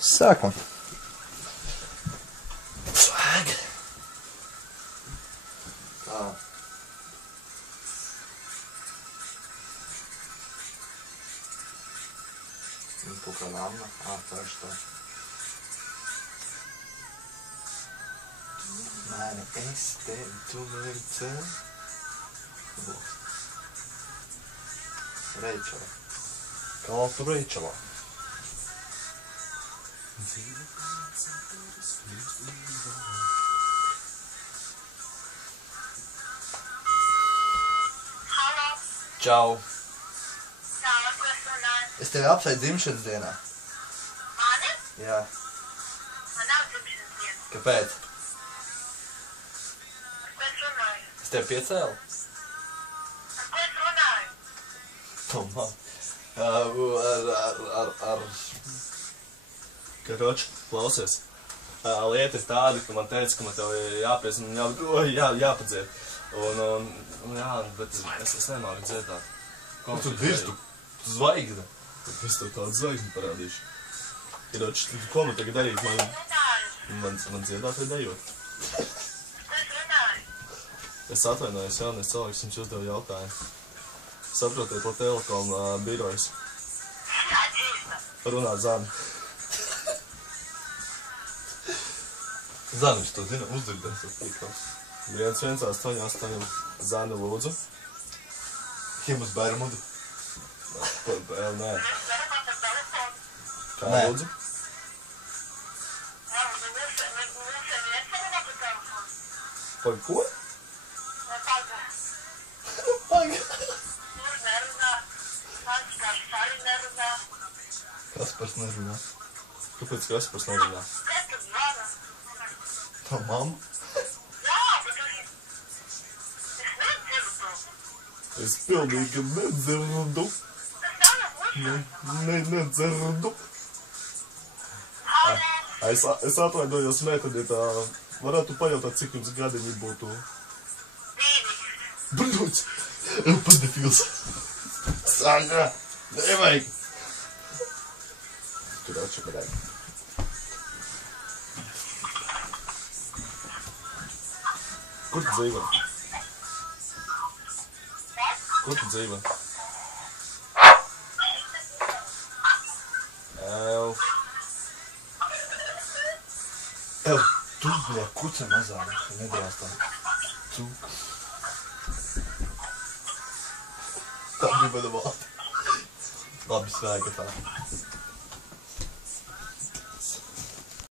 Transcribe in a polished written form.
Sākam. Swag. Tā. Un tu kā Anna. Tieši tā. Mani es tevi tomēr ceru. Reičela. Kā tu Reičelā? Halo. Čau. Jā, ar ko es runāju? Es tevi apsveicu dzimšanas dienā. Mani? Jā. Man nav dzimšanas diena. Kāpēc? Ar ko es runāju? Es tevi piecēlu? Ar ko es runāju? Tomā. Karoči, klausies. Lieta ir tāda, ka man teica, ka man tev jāpies un jāpadzied. Bet es nemāku dziedāt. Ko tu dirzi? Tu zvaigzne. Es tev tādu zvaigzni parādīšu. Karoči, ko man tagad darīt? Man dziedāt vai dejot? Ar ko es runāju? Es atvainojos, jaunies cilvēks, jums uzdevu jautājumu. Saprotiet, ko Telekom birojas. Jā, dzīsta. Runāt zani. Zani, viņš to zina, uzdzirdēs. 1188 zani lūdzu. Himus Bermudu. Nē. Mēs varam ar telefonu. Kā Nē. lūdzu? Jā, un mēs nevaram ar telefonu. Par ko? Vai pagā? Paga. Tur nerunā. Pats kā arī nerunā. Kaspars nerunā. Kāpēc Kaspars nerunā? Kas tad zvana? Tā mamma. Jā, bet es nedzirdu to. Es pilnīgi nedzirdu. Tas nav mūsu. Nedzirdu. Halo. Es atvainojos, metodītā. Varētu pajautāt, cik jums gadiņi būtu? 2. Bļūts. Padefils. Sāņā. Nevajag. Tur atšakarēji. Kur tu dzīvo? Kur tu dzīvo? Tu uzbūvē kuca mazā. Nedrās tā. Tu. Tā bija mana māte. Labi, svēga tā.